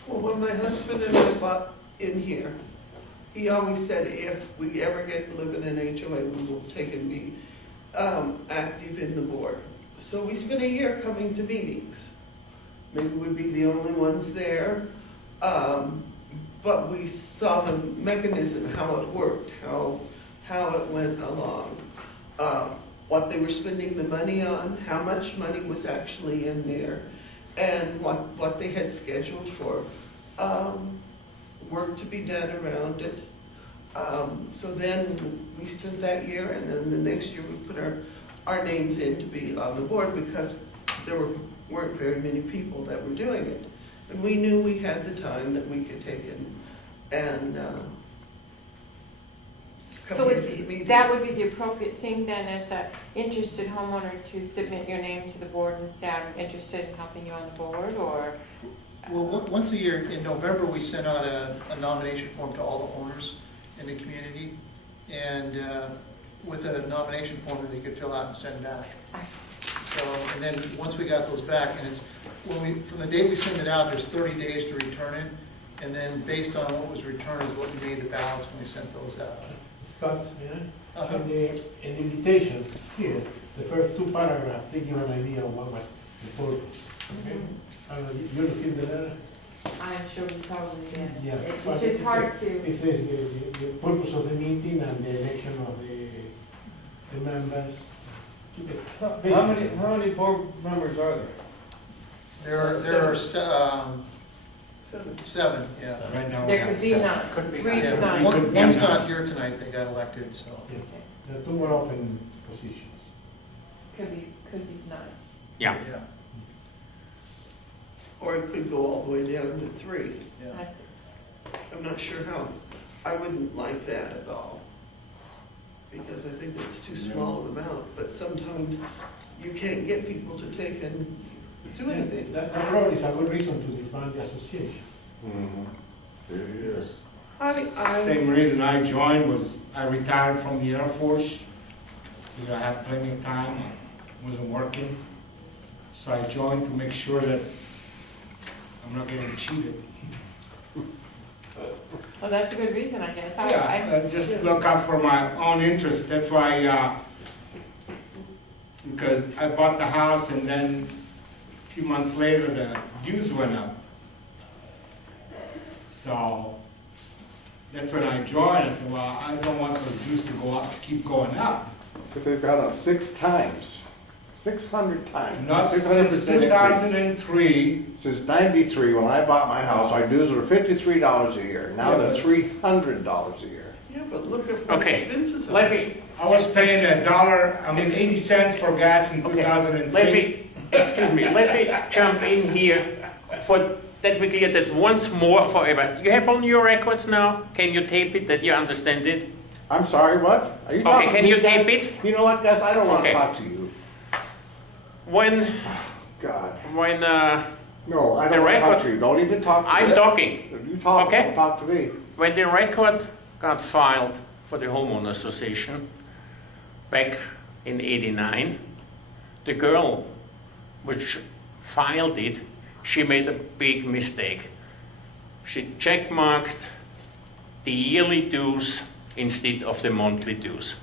Well, when my husband and I bought in here, he always said if we ever get to live in an HOA, we will take and be active in the board. So we spent a year coming to meetings. Maybe we'd be the only ones there, but we saw the mechanism, how it worked, how it went along, what they were spending the money on, how much money was actually in there, and what they had scheduled for work to be done around it. So then we spent that year, and then the next year we put our names in to be on the board because there weren't very many people that were doing it. And we knew we had the time that we could take in and come So into the meetings. that would be the appropriate thing then, as an interested homeowner, to submit your name to the board and say, I'm interested in helping you on the board, or? Well, once a year, in November, we send out a nomination form to all the owners in the community, and with a nomination form that they could fill out and send back. So, and then once we got those back, and it's, from the day we send it out, there's 30 days to return it, and then based on what was returned is what we made the ballots when we sent those out. Scott, in the invitation here, the first two paragraphs, they give an idea of what was the purpose. Okay? You received the letter? I'm sure we probably did. Yeah. It's just hard to. It says the purpose of the meeting and the election of the members. How many board members are there? There are 7, yeah. Right now we There have could be 7. 9, Could be 3 Yeah, tonight. one's not here tonight, they got elected, so. Yes. There are 2 more open positions. Could be 9. Yeah. Yeah, Or it could go all the way down to 3. I yeah. see. I'm not sure how. I wouldn't like that at all, because I think it's too small of an amount, but sometimes you can't get people to take and do anything. That probably is a good reason to disband the association. Same reason I joined was I retired from the Air Force. You know, I had plenty of time, I wasn't working. So I joined to make sure that I'm not getting cheated. Well, that's a good reason, I guess. Yeah, I just look out for my own interest. That's why, because I bought the house and then a few months later the dues went up. So that's when I joined. I said, well, I don't want those dues to go up, keep going up. But they've gone up 6 times, 600 times. Not 600% since increase. 2003. Since '93, when I bought my house, our dues were $53 a year. Now they're $300 a year. Yeah, but look at what Okay, expenses are. let me, I was paying $80 for gas in 2003. let me, excuse me, let me jump in here for that we clear that once more forever. You have on your records now, can you tape it that you understand it? I'm sorry, what? Are you Okay, talking can to you me, Gus? tape it? You know what, Gus? I don't want to Okay. talk to you. When, God. when, No, I The don't want to talk record- to you. Don't even talk to me. I'm talking, You talk, Okay. don't talk to me. when the record got filed for the homeowner association back in '89, the girl which filed it, she made a big mistake. She checkmarked the yearly dues instead of the monthly dues.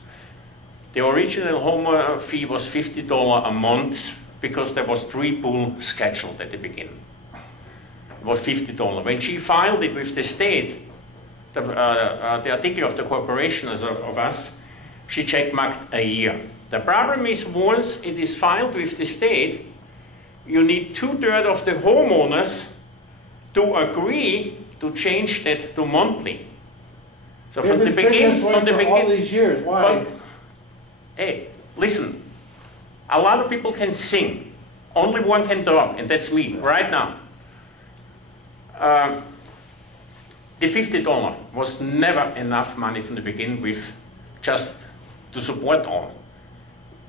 The original homeowner fee was $50 a month because there was 3 pools scheduled at the beginning. It was $50. When she filed it with the state, the article of the corporation of us, she checkmarked a year. The problem is once it is filed with the state, you need 2/3 of the homeowners to agree to change that to monthly. So If from the it's been beginning, this way from the for all beginning, these years, why? hey, listen, a lot of people can sing. Only one can talk, and that's me, right now. The $50 was never enough money from the beginning with just to support all.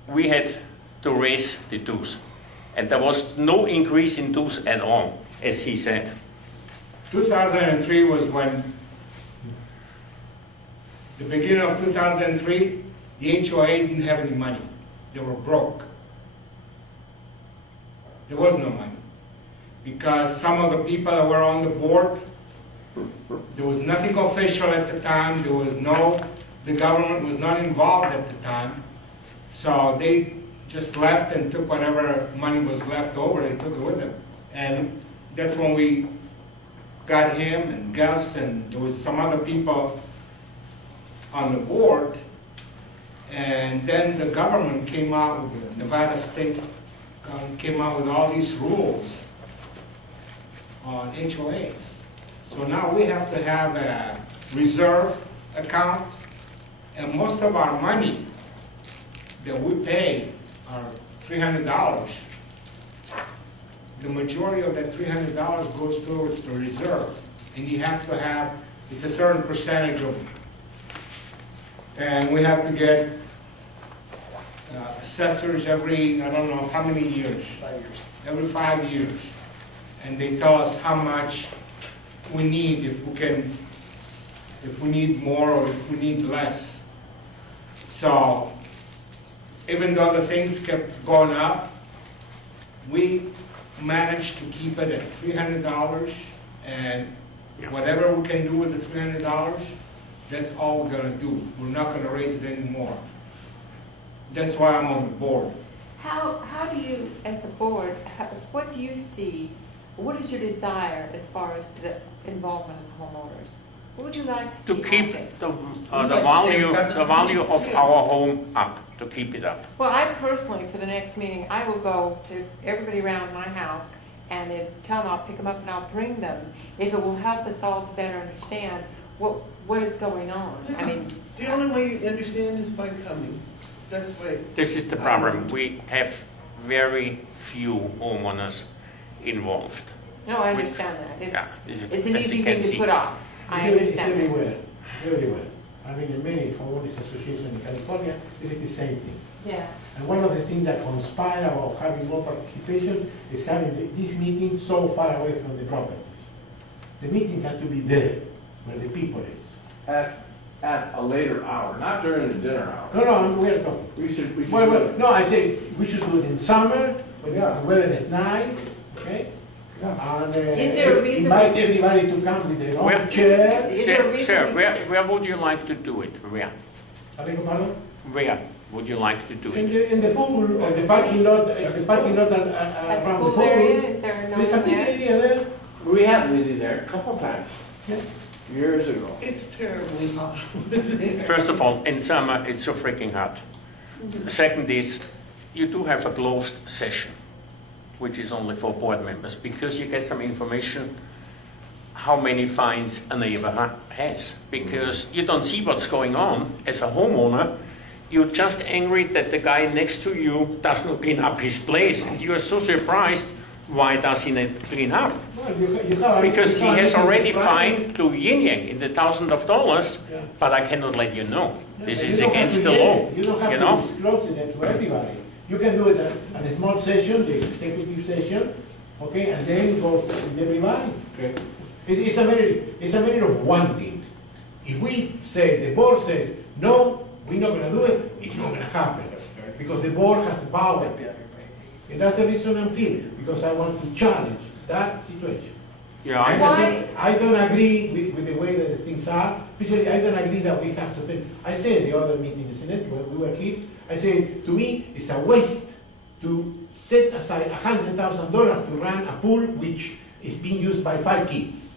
We had to raise the dues. And there was no increase in dues at all, as he said. 2003 was when, the beginning of 2003, the HOA didn't have any money. They were broke. There was no money. Because some of the people that were on the board, there was nothing official at the time, the government was not involved at the time. So they just left and took whatever money was left over, they took it with them. And that's when we got him and Gus, and there was some other people on the board. And then the government came out with, the Nevada State came out with all these rules on HOAs. So now we have to have a reserve account, and most of our money that we pay are $300. The majority of that $300 goes towards the reserve, and you have to have, it's a certain percentage of, and we have to get assessors every, I don't know how many years. 5 years. Every 5 years. And they tell us how much we need, if we need more or if we need less. So, even though the things kept going up, we managed to keep it at $300, and whatever we can do with the $300, that's all we're gonna do. We're not gonna raise it anymore. That's why I'm on the board. How do you, as a board, what do you see, what is your desire as far as the involvement of homeowners? What would you like to see To keep happen? the value of our home up, to keep it up. Well, I personally, for the next meeting, I will go to everybody around my house and then tell them I'll pick them up and I'll bring them, if it will help us all to better understand what is going on. I mean, The only way you understand is by coming. That's why. This is the problem. We have very few homeowners involved. no, I understand that. Yeah, It's an as easy you can thing to see. put off. I It's understand that. everywhere, everywhere. I mean, in many homeowners associations in California, it is the same thing. Yeah. And one of the things that conspire about having more participation is having these meetings so far away from the properties. The meeting has to be there, where the people is. At a later hour, not during the dinner hour. No, we're talking. We should Well, do it. no, I say we should do it in summer, when Yeah. the weather is nice, okay? Yeah. And there a reason- invite everybody to come with their Well, own chair. Is there a reason Sir, we- where would you like to do it? Where? I beg your pardon? Where would you like to do In it? the pool, or the parking lot, At the around the pool pool. area, is there no There's a one big there? area there. We had Lizzie there a couple times, Yeah. years ago. It's terribly hot over there. First of all, in summer, it's so freaking hot. Second is, you do have a closed session, which is only for board members, because you get some information how many fines a neighbor has. Because you don't see what's going on as a homeowner. You're just angry that the guy next to you doesn't clean up his place, and you are so surprised, why does he not clean up? Well, you have. Because he has already fined. fined to Yin Yang in the thousands of dollars, Yeah. but I cannot let you know. This is You don't have against to the yell law, it. You don't have you to know? disclose it to everybody. You can do it at a small session, the executive session, okay, and then go with everybody. Okay. It's a matter of wanting. If we say, the board says, no, we're not gonna do it, it's not gonna happen. Because the board has the power. And that's the reason I'm here, because I want to challenge that situation. Yeah, I I- don't think- I don't agree with the way that the things are, especially I don't agree that we have to pay. I said the other meeting in the Senate, when we were here, I said, to me, it's a waste to set aside $100,000 to run a pool which is being used by 5 kids.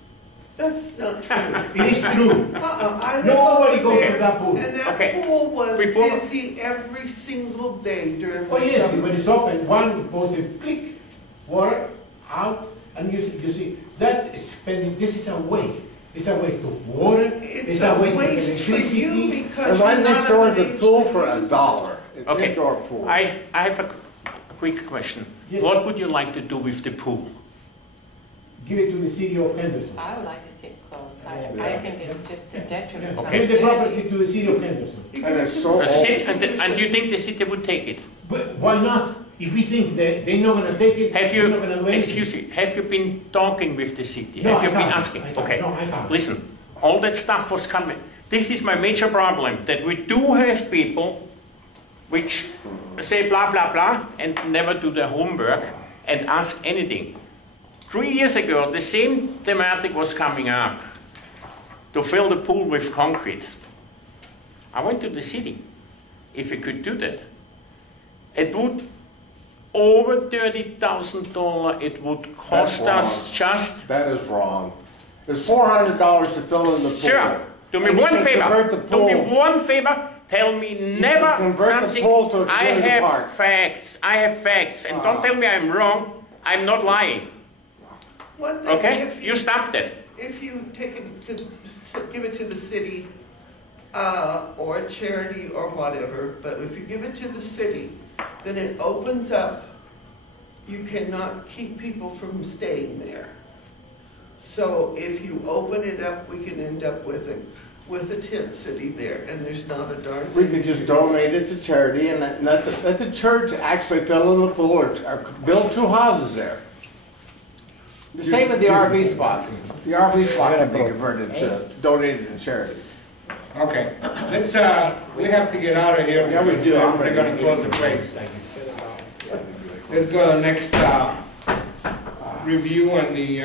That's not true. It is true. I live Nobody over goes there, to that pool. And that Okay. pool was Before- busy every single day during the Oh yes, summer. when it's open, one goes a click, water out, and you see, that is spending, this is a waste. It's a waste of water, It's a waste for you electricity. because And you're right next not door of is an a pool age for to use $1, an Okay, indoor pool. I have a quick question. Yes. What would you like to do with the pool? Give it to the city of Henderson. I would like to see it closed. I think it's just a detriment to our Give the property community. to the city of Henderson. You And give it's it to so the The old. city- and do you think the city would take it? But why not? If we think that they're not gonna take it, Have we're not gonna do you, anything. excuse me, have you been talking with the city? No, Have you I been haven't. asking? I haven't. Okay, No, I haven't. listen, all that stuff was coming. This is my major problem, that we do have people which say blah, blah, blah, and never do their homework and ask anything. 3 years ago, the same thematic was coming up, to fill the pool with concrete. I went to the city, if we could do that. It would, over $30,000, it would cost That's us wrong. just, That is wrong. It's $400 to fill in the pool. sure, do me And you one can convert favor, the do me pool. one favor, tell me can never convert the something, pool to a I community have park. facts, and don't tell me I'm wrong, I'm not lying, One thing, okay? if You stopped it. if you take it to, give it to the city, or a charity or whatever, but if you give it to the city, then it opens up, you cannot keep people from staying there. So if you open it up, we can end up with a tent city there, and there's not a darn We thing. could just donate it to charity and let the church actually fill in the pool or build 2 houses there. The same with the RV spot. The RV spot can be converted to, donated to charity. Okay, let's, we have to get out of here. Yeah, we do. They're gonna close the place. Let's go to the next, review on the,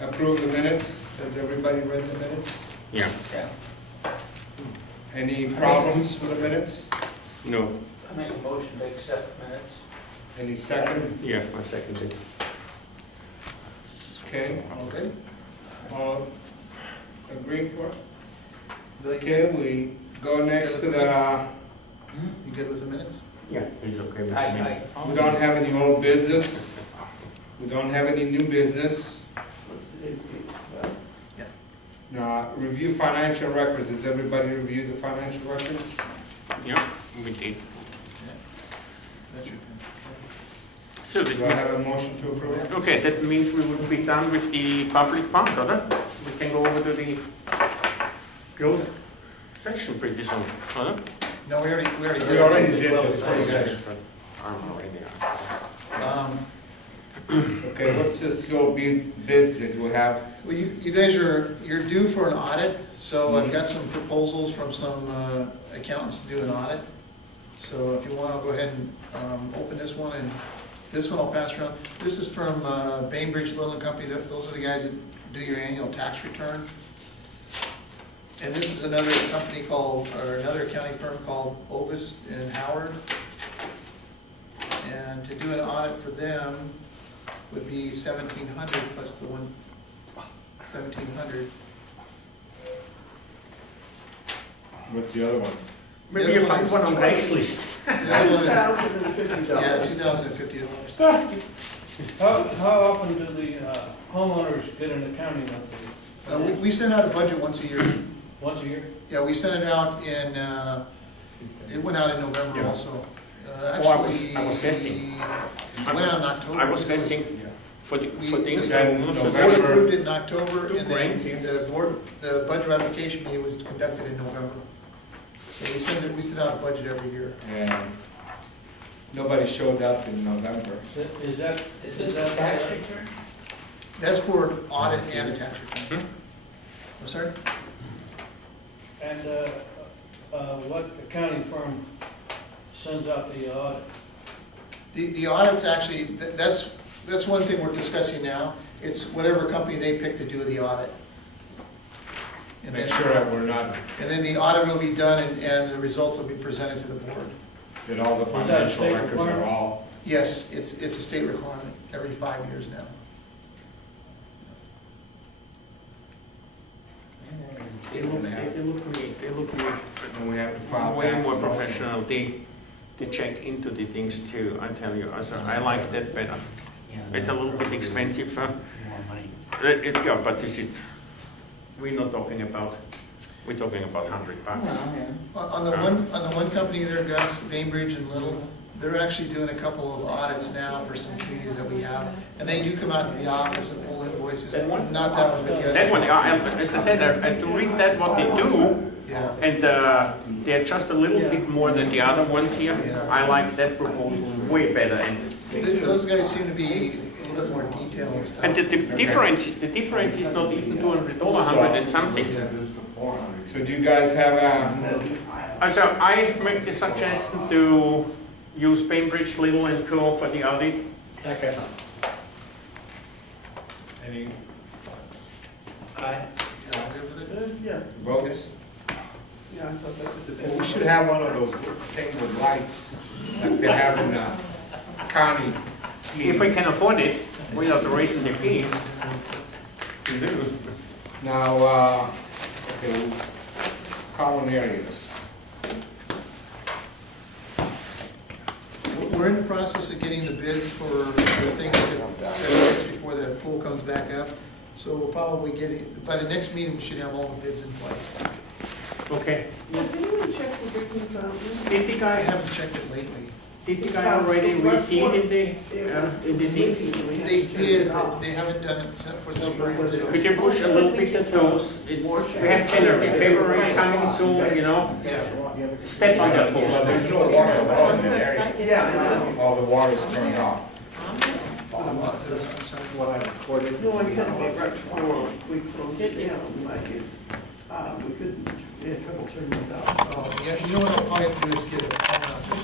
approve the minutes. Has everybody read the minutes? Yeah. Any problems with the minutes? No. I make a motion to accept minutes. Any second? Yeah, I second it. Okay, All good? all agree for it? Billy, Okay, we go next to the, you good with the minutes? Yeah, it's okay with me. we don't have any old business. We don't have any new business. Review financial records. Has everybody reviewed the financial records? Yeah, we did. That's your, So Do I have a motion to approve? okay, that means we would be done with the public part, or we can go over to the closed session pretty soon, or no, we already did. We already did this. I'm already Okay, what's this little bids that we have? Well, you guys you're due for an audit, so I've got some proposals from some accountants to do an audit. So if you want, I'll go ahead and open this one, and this one I'll pass around. This is from Bainbridge Little and Company. Those are the guys that do your annual tax return. And this is another company called, or another accounting firm called Ovis and Howard. And to do an audit for them would be $1,700 plus the one, $1,700. What's the other one? Maybe you find one on Craigslist. $2,050. Yeah, $2,050. How often do the homeowners get an accounting update? We send out a budget once a year. Once a year? Yeah, we sent it out in, it went out in November Yeah. also. I was guessing. It went out in October. I was guessing for things Then The November. board approved it in October, Two and then grants, yes. the budget ratification meeting was conducted in November. So we send out a budget every year. And nobody showed up in November. Is this a tax return? That's for audit and a tax return. I'm sorry? And what accounting firm sends out the audit? The audit's actually, that's one thing we're discussing now. It's whatever company they pick to do the audit. And Make then- sure that we're not, And then the audit will be done and the results will be presented to the board. that all the that a financial state records are requirement? all. Yes, it's a state requirement, every 5 years now. They look And we have to file way taxes more also. professional. They check into the things too, I tell you. Also, I like that better. It's a little bit expensive. Yeah, but this is we're talking about $100. On the one company there, Gus, Bainbridge and Little, they're actually doing a couple of audits now for some communities that we have. And they do come out to the office and pull invoices. That one? Not that one, but the other. That one, as I said, I have to read that what they do, Yeah. and they're just a little bit more than the other ones here. Yeah. I like that proposal way better, and Those guys seem to be a little bit more detailed and stuff. the difference is not even $200, 100 and something. So do you guys have a, So I make the suggestion to use Bainbridge, Little and Co. for the audit. Second. any Aye. You all good with it? Yeah, votes? yeah, I thought that was a We bit. should have one of those things with lights like they have in the county. If we can afford it, without raising the fees. We do. Now, okay, common areas. We're in the process of getting the bids for the things that before the pool comes back up. So we'll probably get it, by the next meeting, we should have all the bids in place. Okay. Has anyone checked the Dickens Fountain? Did the I guy, haven't checked it lately. did the guy already receive It was in the things? They did, but they haven't done it for the spring, so. Could you push a little bit the toes? We have January, February is coming soon, you know? Yeah. Step on that There's toes. no water in the area. Yeah, I know. All the water's turned off. I'm sorry. What I recorded. No, I said right before we closed it down, like it, we couldn't, we had trouble turning it off. Oh, yeah, you know what I'll probably have to do is get it.